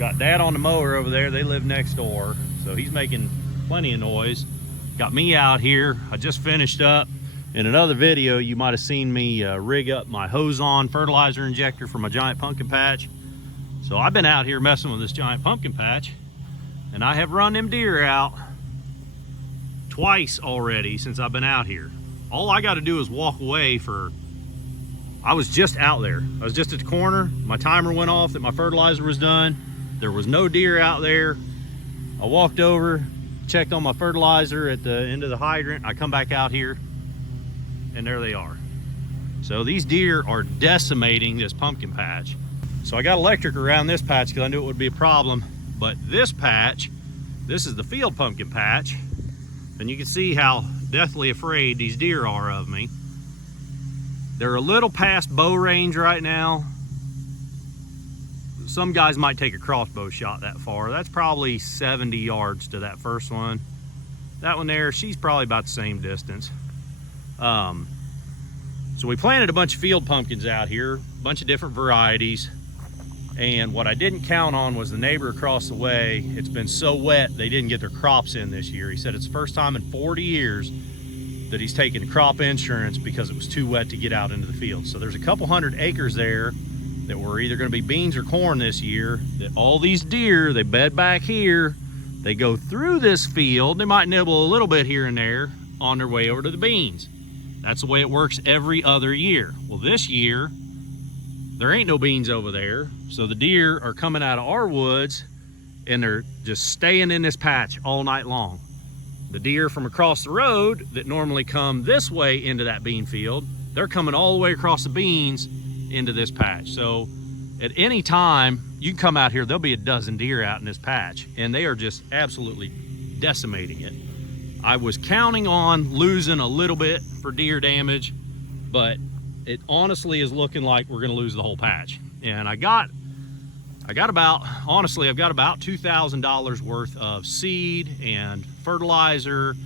Got Dad on the mower over there. They live next door, so he's making plenty of noise. Got me out here. I just finished up. In another video, you might have seen me rig up my hose-on fertilizer injector for my giant pumpkin patch. So I've been out here messing with this giant pumpkin patch, and I have run them deer out twice already since I've been out here. All I got to do is walk away for, I was just out there. I was just at the corner. My timer went off that my fertilizer was done. There was no deer out there. I walked over, checked on my fertilizer at the end of the hydrant. I come back out here, and there they are. So these deer are decimating this pumpkin patch. So I got electric around this patch because I knew it would be a problem. But this patch, this is the field pumpkin patch, and you can see how deathly afraid these deer are of me. They're a little past bow range right now. Some guys might take a crossbow shot that far. That's probably 70 yards to that first one. That one there, she's probably about the same distance. So we planted a bunch of field pumpkins out here, a bunch of different varieties. And what I didn't count on was the neighbor across the way. It's been so wet, they didn't get their crops in this year. He said it's the first time in 40 years that he's taken crop insurance because it was too wet to get out into the field. So there's a couple hundred acres there that were either gonna be beans or corn this year, that all these deer, they bed back here, they go through this field, they might nibble a little bit here and there on their way over to the beans. That's the way it works every other year. Well, this year, there ain't no beans over there, so the deer are coming out of our woods and they're just staying in this patch all night long. The deer from across the road that normally come this way into that bean field, they're coming all the way across the beans into this patch. So at any time, you can come out here, there'll be a dozen deer out in this patch, and they are just absolutely decimating it. I was counting on losing a little bit for deer damage, but it honestly is looking like we're gonna lose the whole patch. And I've got about $2,000 worth of seed and fertilizer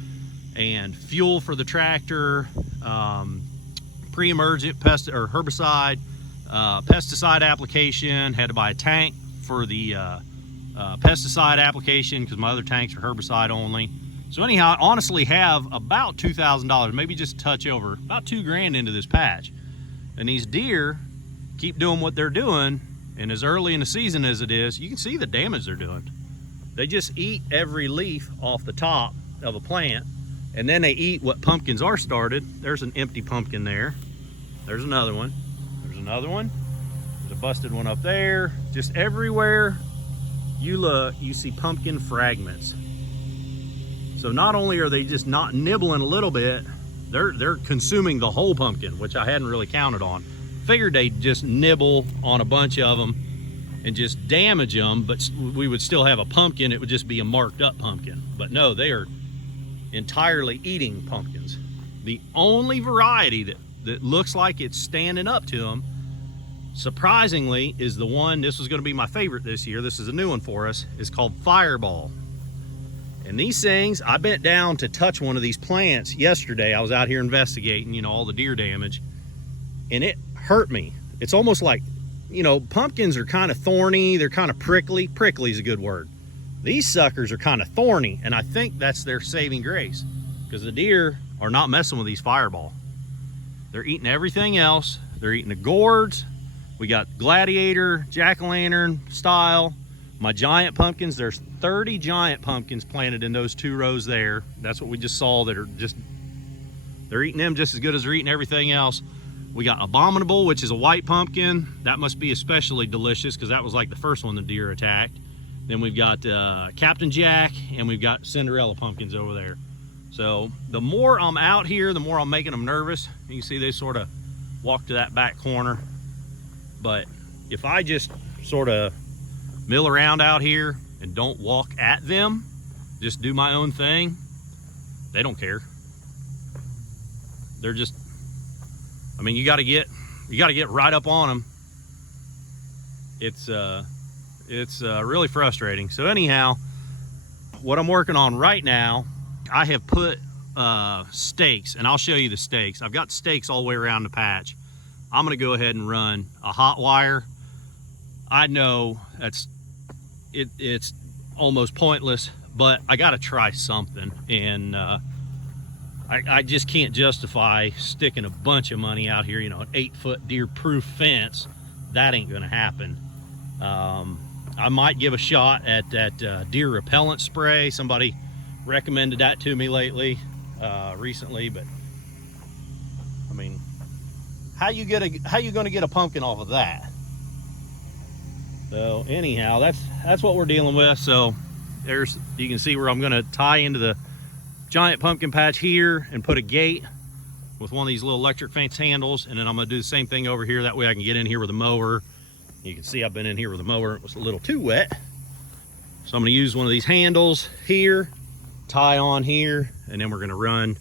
and fuel for the tractor, pre-emergent herbicide, pesticide application. Had to buy a tank for the pesticide application because my other tanks are herbicide only. So anyhow, I honestly have about $2,000, maybe just a touch over, about $2,000 into this patch. And these deer keep doing what they're doing, and as early in the season as it is, you can see the damage they're doing. They just eat every leaf off the top of a plant, and then they eat what pumpkins are started. There's an empty pumpkin there. There's another one. There's another one. There's a busted one up there. Just everywhere you look, you see pumpkin fragments. So not only are they just not nibbling a little bit, they're consuming the whole pumpkin, which I hadn't really counted on. Figured they'd just nibble on a bunch of them and just damage them, but we would still have a pumpkin. It would just be a marked up pumpkin. But no, they are entirely eating pumpkins. The only variety that looks like it's standing up to them, surprisingly, is the one, this was gonna be my favorite this year, this is a new one for us, is called Fireball. And these things, I bent down to touch one of these plants yesterday. I was out here investigating, you know, all the deer damage, and it hurt me. It's almost like, you know, pumpkins are kind of thorny, they're kind of prickly. Prickly is a good word. These suckers are kind of thorny, and I think that's their saving grace, because the deer are not messing with these Fireball. They're eating everything else. They're eating the gourds. We got gladiator, jack-o'-lantern style. My giant pumpkins, there's 30 giant pumpkins planted in those 2 rows there. That's what we just saw, that are just, they're eating them just as good as they're eating everything else. We got Abominable, which is a white pumpkin. That must be especially delicious because that was like the first one the deer attacked. Then we've got Captain Jack, and we've got Cinderella pumpkins over there. So the more I'm out here, the more I'm making them nervous. You can see they sort of walk to that back corner. But if I just sort of mill around out here and don't walk at them, just do my own thing, they don't care. They're just, I mean, you got to get right up on them. It's really frustrating. So anyhow, what I'm working on right now, I have put stakes, and I'll show you the stakes. I've got stakes all the way around the patch. I'm gonna go ahead and run a hot wire. I know that's it's almost pointless, but I got to try something. And I just can't justify sticking a bunch of money out here, you know, an 8-foot deer-proof fence. That ain't gonna happen. I might give a shot at that deer repellent spray. Somebody recommended that to me recently, but I mean, how you gonna get a pumpkin off of that? So anyhow, that's what we're dealing with. So you can see where I'm gonna tie into the giant pumpkin patch here and put a gate with one of these little electric fence handles, and then I'm gonna do the same thing over here. That way I can get in here with a mower. You can see I've been in here with a mower. It was a little too wet. So I'm gonna use one of these handles here, tie on here, and then we're gonna run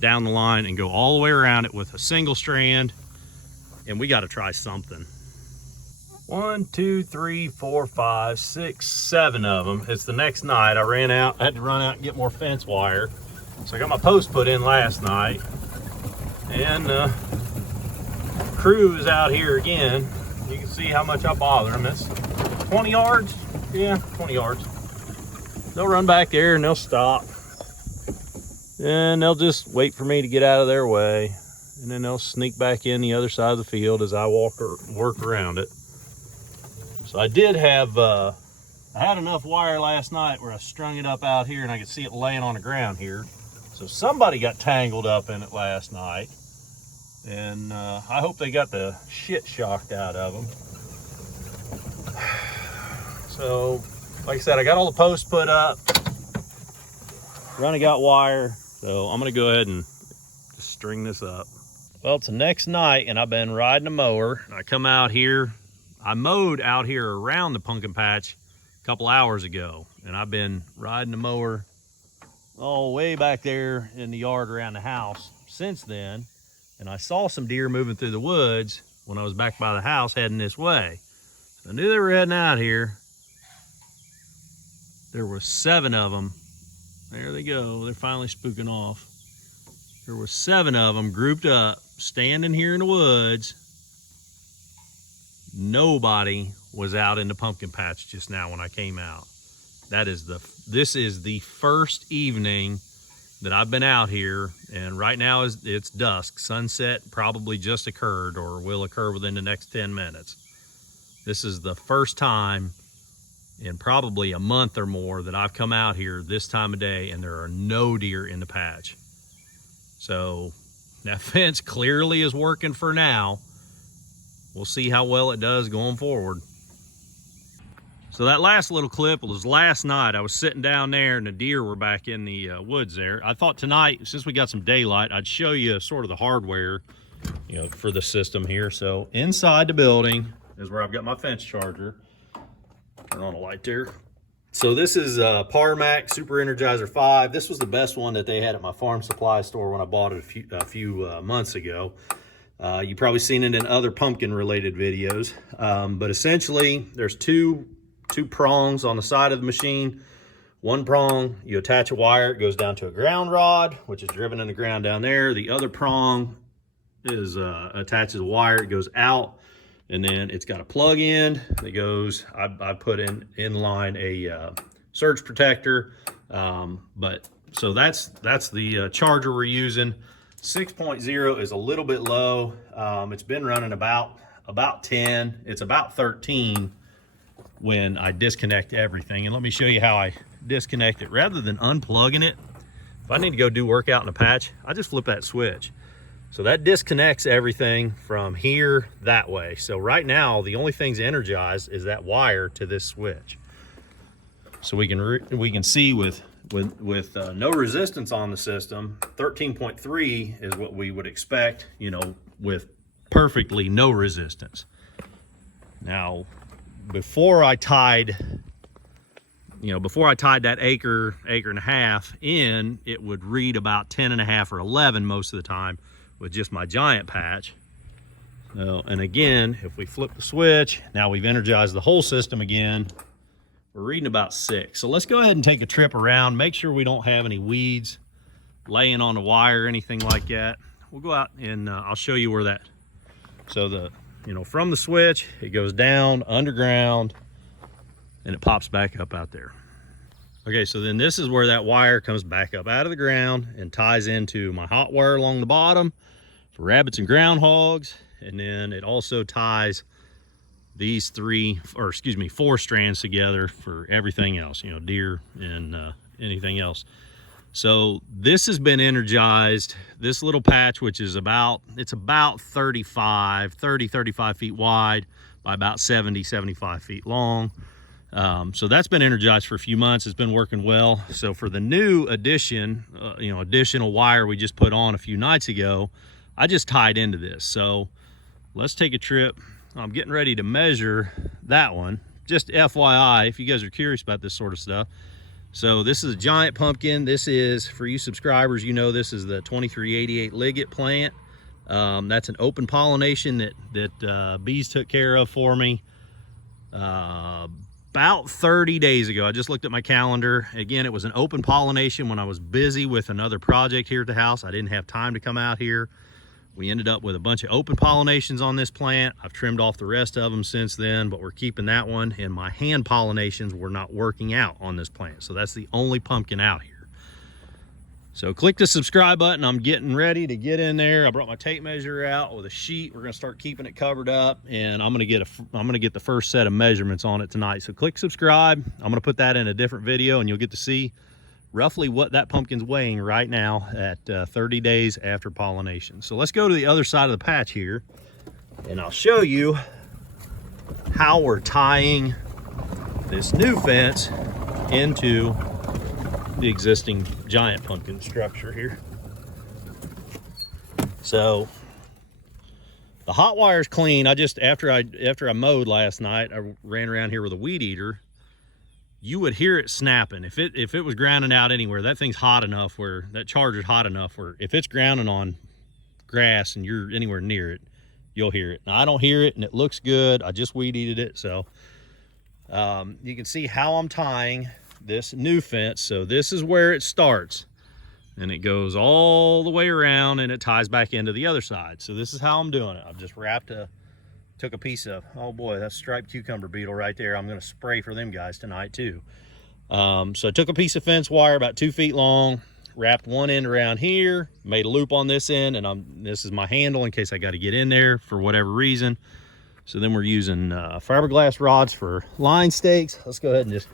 down the line and go all the way around it with a single strand. And we gotta try something. 1, 2, 3, 4, 5, 6, 7 of them. It's the next night. I had to run out and get more fence wire. So I got my post put in last night. And crew is out here again. You can see how much I bother them. It's 20 yards. Yeah, 20 yards. They'll run back there and they'll stop. And they'll just wait for me to get out of their way. And then they'll sneak back in the other side of the field as I work around it. So I did have, I had enough wire last night where I strung it up out here and I could see it laying on the ground here. So somebody got tangled up in it last night. And I hope they got the shit shocked out of them. So, like I said, I got all the posts put up. Running got wire. So I'm gonna go ahead and just string this up. Well, it's the next night and I've been riding a mower. I come out here. I mowed out here around the pumpkin patch a couple hours ago, and I've been riding the mower all way back there in the yard around the house since then. And I saw some deer moving through the woods when I was back by the house heading this way. So I knew they were heading out here. There were 7 of them. There they go. They're finally spooking off. There were 7 of them grouped up, standing here in the woods. Nobody was out in the pumpkin patch just now when I came out. This is the first evening that I've been out here, and right now it's dusk. Sunset probably just occurred or will occur within the next 10 minutes. This is the first time in probably a month or more that I've come out here this time of day and there are no deer in the patch. So that fence clearly is working for now. We'll see how well it does going forward. So that last little clip was last night. I was sitting down there and the deer were back in the woods there. I thought tonight, since we got some daylight, I'd show you sort of the hardware, you know, for the system here. So inside the building is where I've got my fence charger. Turn on a light there. So this is PowerMac Super Energizer 5. This was the best one that they had at my farm supply store when I bought it a few months ago. You've probably seen it in other pumpkin related videos, but essentially there's two prongs on the side of the machine. One prong, you attach a wire, it goes down to a ground rod, which is driven in the ground down there. The other prong is attaches a wire, it goes out, and then it's got a plug in that goes, I put in line a surge protector, but so that's the charger we're using. 6.0 is a little bit low. It's been running about 10. It's about 13 when I disconnect everything. And let me show you how I disconnect it. Rather than unplugging it, if I need to go do work out in a patch, I just flip that switch. So that disconnects everything from here that way. So right now, the only thing's energized is that wire to this switch. So we can see with no resistance on the system, 13.3 is what we would expect, you know, with perfectly no resistance. Now, before I tied that acre and a half in, it would read about 10.5 or 11 most of the time with just my giant patch. So, and again, if we flip the switch, now we've energized the whole system again. We're reading about 6. So let's go ahead and take a trip around, make sure we don't have any weeds laying on the wire or anything like that. We'll go out and I'll show you where that, so from the switch, it goes down underground and it pops back up out there. Okay, so then this is where that wire comes back up out of the ground and ties into my hot wire along the bottom for rabbits and groundhogs. And then it also ties these four strands together for everything else, you know, deer and anything else. So this has been energized. This little patch, which is about 35 feet wide by about 75 feet long. So that's been energized for a few months. It's been working well. So for the new addition, additional wire we just put on a few nights ago, I just tied into this. So let's take a trip. I'm getting ready to measure that one. Just FYI, if you guys are curious about this sort of stuff. So this is a giant pumpkin. This is, for you subscribers, you know this is the 2388 Liggett plant. That's an open pollination that bees took care of for me about 30 days ago. I just looked at my calendar. Again, it was an open pollination when I was busy with another project here at the house. I didn't have time to come out here. We ended up with a bunch of open pollinations on this plant. I've trimmed off the rest of them since then, but we're keeping that one. And my hand pollinations were not working out on this plant. So that's the only pumpkin out here. So click the subscribe button. I'm getting ready to get in there. I brought my tape measure out with a sheet. We're gonna start keeping it covered up, and I'm gonna get the first set of measurements on it tonight. So click subscribe. I'm gonna put that in a different video, and you'll get to see roughly what that pumpkin's weighing right now at 30 days after pollination. So let's go to the other side of the patch here, and I'll show you how we're tying this new fence into the existing giant pumpkin structure here. So the hot wire's clean. After I mowed last night, I ran around here with a weed eater. You would hear it snapping. If it was grounding out anywhere, that thing's hot enough where that charger's hot enough where if it's grounding on grass and you're anywhere near it, you'll hear it. Now I don't hear it, and it looks good. I just weed eated it. So you can see how I'm tying this new fence. So this is where it starts, and it goes all the way around, and it ties back into the other side. So this is how I'm doing it. I've just took a piece of, oh boy, that's striped cucumber beetle right there. I'm gonna spray for them guys tonight too. So I took a piece of fence wire about 2 feet long, wrapped one end around here, made a loop on this end, and this is my handle in case I got to get in there for whatever reason. So then we're using fiberglass rods for line stakes. Let's go ahead and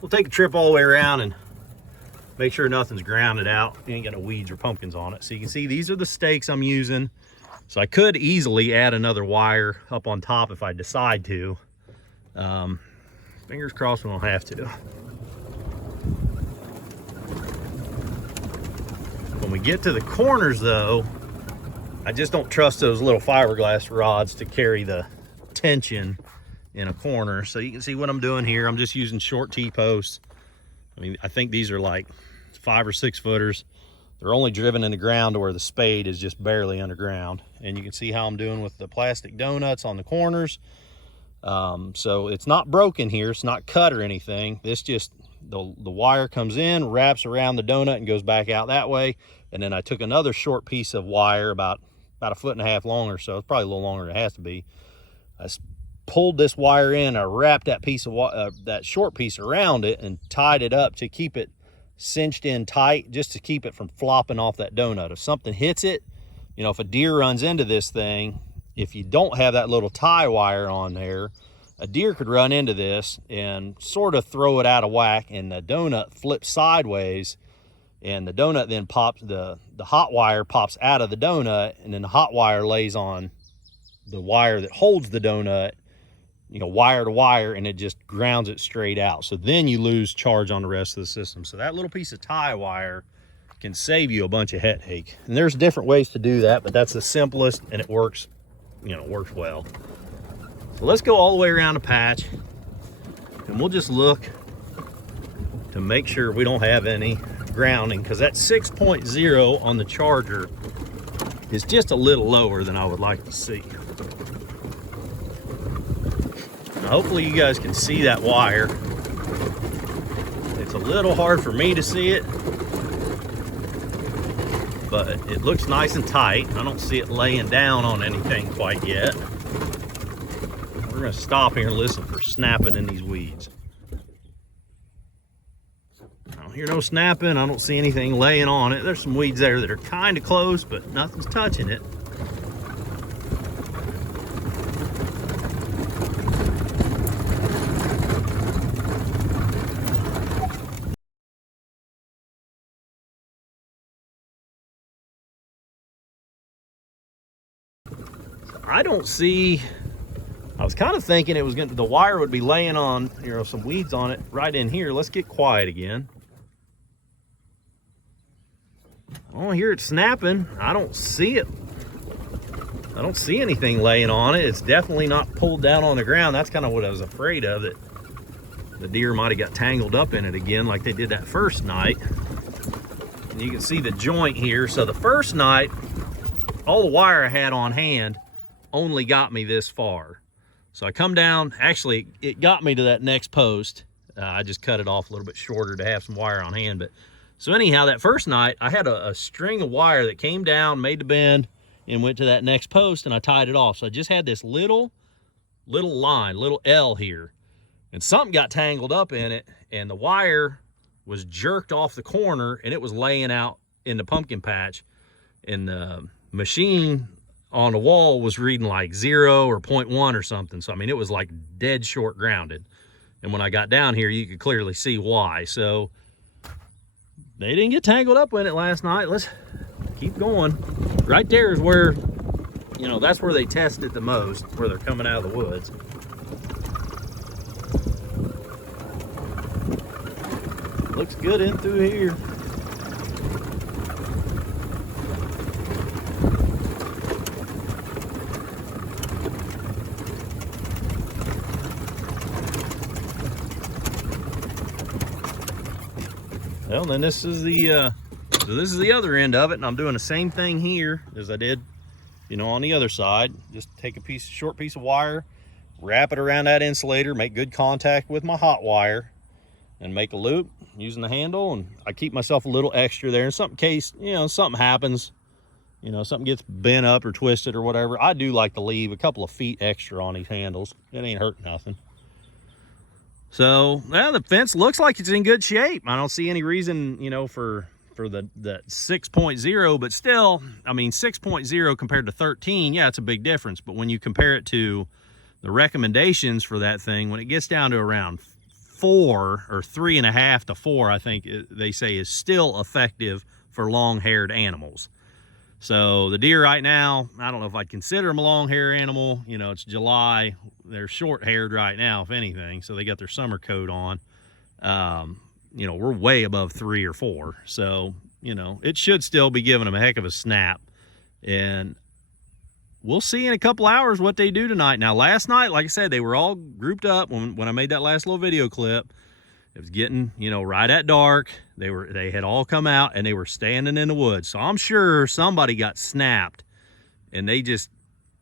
we'll take a trip all the way around and make sure nothing's grounded out. You ain't got no weeds or pumpkins on it. So you can see these are the stakes I'm using. So I could easily add another wire up on top if I decide to. Fingers crossed we don't have to. When we get to the corners though, I just don't trust those little fiberglass rods to carry the tension in a corner. So you can see what I'm doing here. I'm just using short T-posts. I mean, I think these are like 5 or 6 footers. They're only driven in the ground to where the spade is just barely underground. And you can see how I'm doing with the plastic donuts on the corners. So it's not broken here. It's not cut or anything. This just, the wire comes in, wraps around the donut and goes back out that way. And then I took another short piece of wire about 1.5 foot long or so. It's probably a little longer than it has to be. I pulled this wire in. I wrapped that piece of that short piece around it and tied it up to keep it cinched in tight, just to keep it from flopping off that donut. If something hits it, you know, if a deer runs into this thing, if you don't have that little tie wire on there, a deer could run into this and sort of throw it out of whack, and the donut flips sideways, and the donut then pops, the hot wire pops out of the donut, and then the hot wire lays on the wire that holds the donut, you know, wire to wire, and it just grounds it straight out. So then you lose charge on the rest of the system. So that little piece of tie wire can save you a bunch of headache. And there's different ways to do that, but that's the simplest, and it works, you know, works well. So let's go all the way around the patch, and we'll just look to make sure we don't have any grounding, because that 6.0 on the charger is just a little lower than I would like to see. Hopefully you guys can see that wire. It's a little hard for me to see it, but it looks nice and tight. I don't see it laying down on anything quite yet. We're gonna stop here and listen for snapping in these weeds. hear no snapping. I don't see anything laying on it. There's some weeds there that are kind of close, but nothing's touching it. I don't see, I was kind of thinking it was the wire would be laying on, some weeds on it right in here. Let's get quiet again. I don't hear it snapping. I don't see it. I don't see anything laying on it. It's definitely not pulled down on the ground. That's kind of what I was afraid of, that the deer might have got tangled up in it again like they did that first night. And you can see the joint here. So the first night, all the wire I had on hand only got me this far. So I come down, actually it got me to that next post. I just cut it off a little bit shorter to have some wire on hand. But so anyhow, that first night I had a string of wire that came down, made the bend, and went to that next post, and I tied it off. So I just had this little line, little L here, and something got tangled up in it, and the wire was jerked off the corner, and it was laying out in the pumpkin patch, and the machine on the wall was reading like 0 or 0.1 or something. So I mean, it was like dead short grounded. And when I got down here, you could clearly see why. So they didn't get tangled up in it last night. Let's keep going. Right there is where, that's where they test it the most, where they're coming out of the woods. Looks good in through here. Well, then this is the other end of it, and I'm doing the same thing here as I did, on the other side. Just take a short piece of wire, wrap it around that insulator, make good contact with my hot wire, and make a loop using the handle. And I keep myself a little extra there in some case, something happens, something gets bent up or twisted or whatever. I do like to leave a couple of feet extra on these handles. It ain't hurt nothing. So, well, the fence looks like it's in good shape. I don't see any reason, for the 6.0, but still, I mean, 6.0 compared to 13, yeah, it's a big difference. But when you compare it to the recommendations for that thing, when it gets down to around 4 or 3.5 to 4, I think they say is still effective for long-haired animals. So the deer right now, I don't know if I'd consider them a long-haired animal. It's July. They're short-haired right now, if anything. So they got their summer coat on. We're way above 3 or 4. So, it should still be giving them a heck of a snap. And we'll see in a couple hours what they do tonight. Now, last night, like I said, they were all grouped up when I made that last little video clip. It was getting, right at dark. They had all come out and they were standing in the woods. So I'm sure somebody got snapped and they just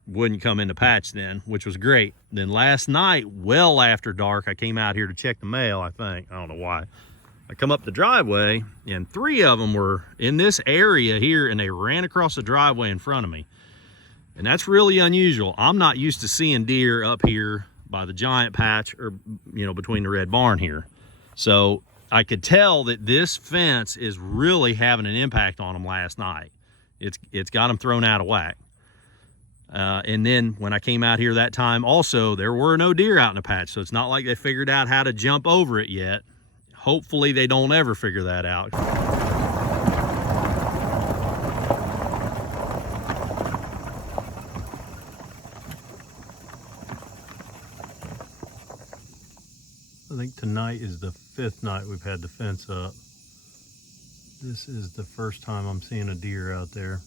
wouldn't come in the patch then, which was great. Then last night, well after dark, I came out here to check the mail, I think. I don't know why. I come up the driveway and 3 of them were in this area here, and they ran across the driveway in front of me. And that's really unusual. I'm not used to seeing deer up here by the giant patch or, between the red barn here. So I could tell that this fence is really having an impact on them last night. It's got them thrown out of whack. And then when I came out here that time also, there were no deer out in the patch. So it's not like they figured out how to jump over it yet. Hopefully they don't ever figure that out. I think tonight is the 5th night we've had the fence up. This is the first time I'm seeing a deer out there.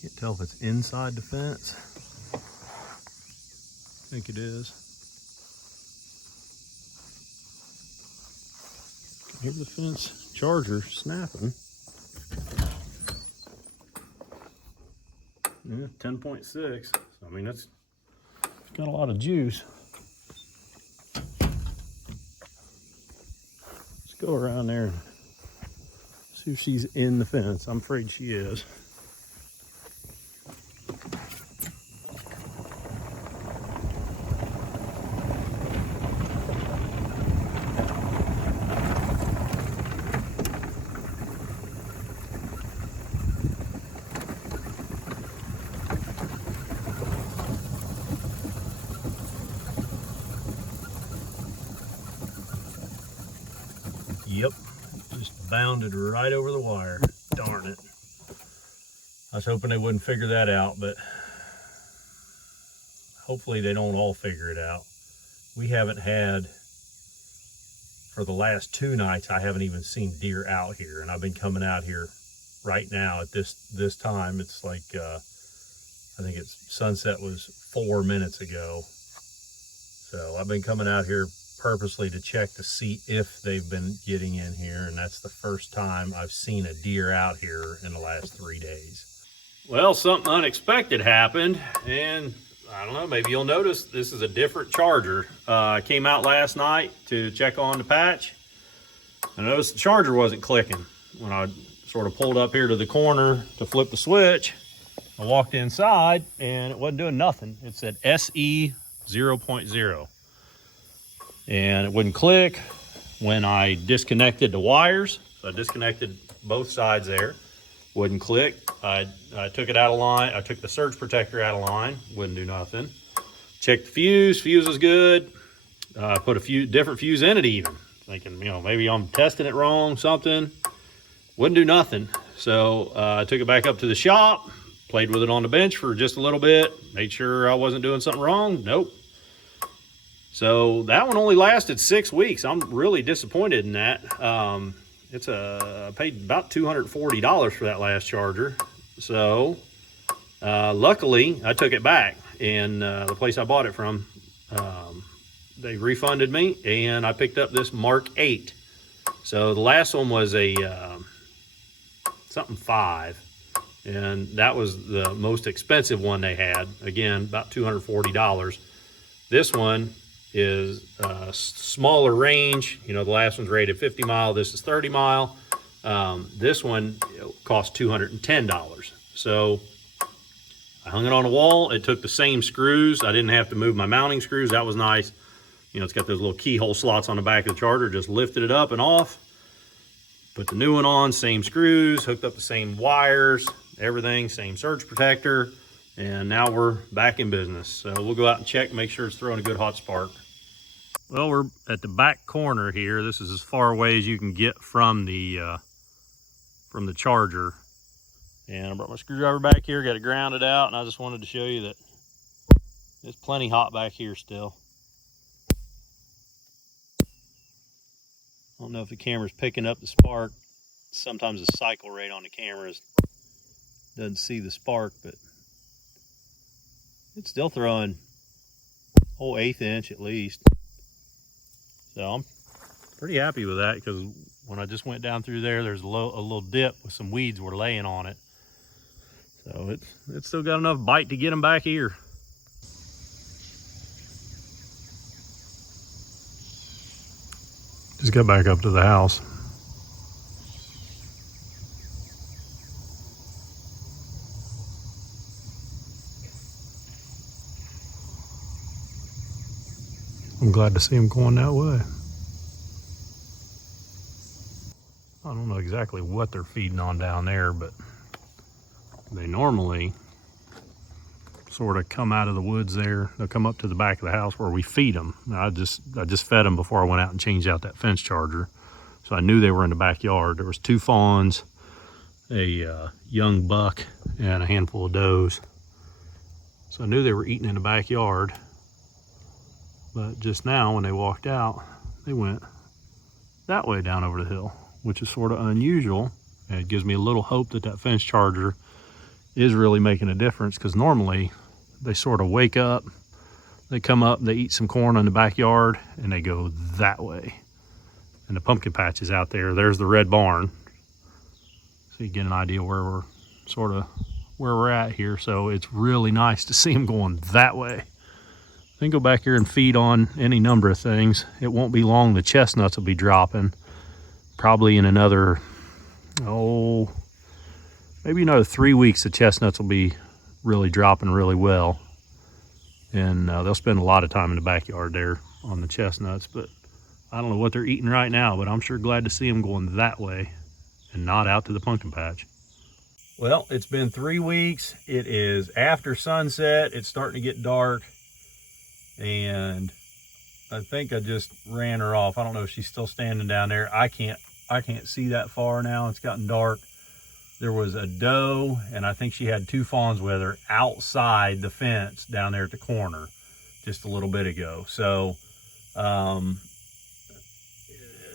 Can't tell if it's inside the fence. I think it is. Can hear the fence charger snapping. Yeah, 10.6. I mean, it's got a lot of juice. Let's go around there and see if she's in the fence. I'm afraid she is. bounded right over the wire. Darn it. I was hoping they wouldn't figure that out, but hopefully they don't all figure it out. We haven't had, for the last 2 nights, I haven't even seen deer out here, and I've been coming out here right now at this time. It's like, I think sunset was 4 minutes ago. So I've been coming out here purposely to check to see if they've been getting in here, and that's the first time I've seen a deer out here in the last 3 days. Well, something unexpected happened, and I don't know, maybe you'll notice this is a different charger. I came out last night to check on the patch. I noticed the charger wasn't clicking. When I sort of pulled up here to the corner to flip the switch, I walked inside and it wasn't doing nothing. It said SE 0.0. And it wouldn't click when I disconnected the wires. So I disconnected both sides there. Wouldn't click. I took it out of line. I took the surge protector out of line. Wouldn't do nothing. Checked the fuse. Fuse was good. Put a few different fuse in it even. Thinking, maybe I'm testing it wrong, something. Wouldn't do nothing. So I took it back up to the shop. Played with it on the bench for just a little bit. Made sure I wasn't doing something wrong. Nope. So that one only lasted 6 weeks. I'm really disappointed in that. I paid about $240 for that last charger. So luckily I took it back, and the place I bought it from, they refunded me, and I picked up this Mark 8. So the last one was a something 5, and that was the most expensive one they had. Again, about $240. This one is a smaller range. The last one's rated 50 mile. This is 30 mile. This one cost $210. So I hung it on a wall. It took the same screws. I didn't have to move my mounting screws. That was nice. It's got those little keyhole slots on the back of the charger. Just lifted it up and off. Put the new one on, same screws, hooked up the same wires, everything, same surge protector. And now we're back in business. So we'll go out and check, make sure it's throwing a good hot spark. Well, we're at the back corner here. This is as far away as you can get from the charger. And I brought my screwdriver back here, got it grounded out, and I just wanted to show you that it's plenty hot back here still. I don't know if the camera's picking up the spark. Sometimes the cycle rate on the cameras doesn't see the spark, but it's still throwing a whole 1/8 inch at least. So I'm pretty happy with that, because when I just went down through there, there's a little dip with some weeds were laying on it. So it's still got enough bite to get them back here. Just got back up to the house. I'm glad to see them going that way. I don't know exactly what they're feeding on down there, but they normally sort of come out of the woods there. They'll come up to the back of the house where we feed them. Now, I just fed them before I went out and changed out that fence charger. So I knew they were in the backyard. There was 2 fawns, a young buck, and a handful of does. So I knew they were eating in the backyard. But just now, when they walked out, they went that way down over the hill, which is sort of unusual. And it gives me a little hope that that fence charger is really making a difference, because normally they sort of wake up, they come up, they eat some corn in the backyard, and they go that way. And the pumpkin patch is out there. There's the red barn. So you get an idea where we're at here. So it's really nice to see them going that way. Then go back here and feed on any number of things. It won't be long, the chestnuts will be dropping. Probably in another, maybe another 3 weeks, the chestnuts will be really dropping really well. And they'll spend a lot of time in the backyard there on the chestnuts. But I don't know what they're eating right now, but I'm sure glad to see them going that way and not out to the pumpkin patch. Well, it's been 3 weeks. It is after sunset. It's starting to get dark. And I think I just ran her off. I don't know if she's still standing down there. I can't I can't see that far now, it's gotten dark. There was a doe, and I think she had 2 fawns with her outside the fence down there at the corner just a little bit ago. So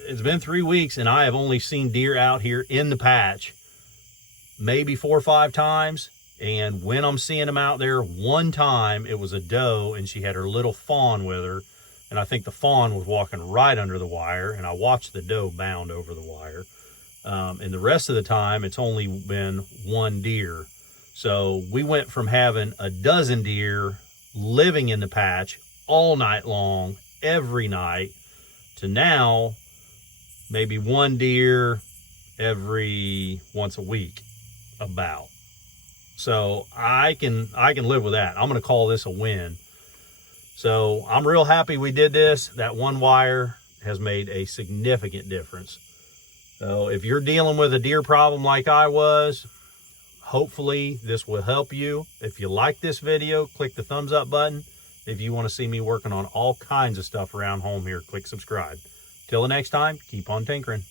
it's been 3 weeks, and I have only seen deer out here in the patch maybe 4 or 5 times. And when I'm seeing them out there, one time it was a doe, and she had her little fawn with her. And I think the fawn was walking right under the wire, and I watched the doe bound over the wire. And the rest of the time, it's only been 1 deer. So we went from having a dozen deer living in the patch all night long, every night, to now maybe 1 deer every once a week, about. So I can live with that. I'm going to call this a win. So I'm real happy we did this. That 1 wire has made a significant difference. So if you're dealing with a deer problem like I was, hopefully this will help you. If you like this video, click the thumbs up button. If you want to see me working on all kinds of stuff around home here, click subscribe. Till the next time, keep on tinkering.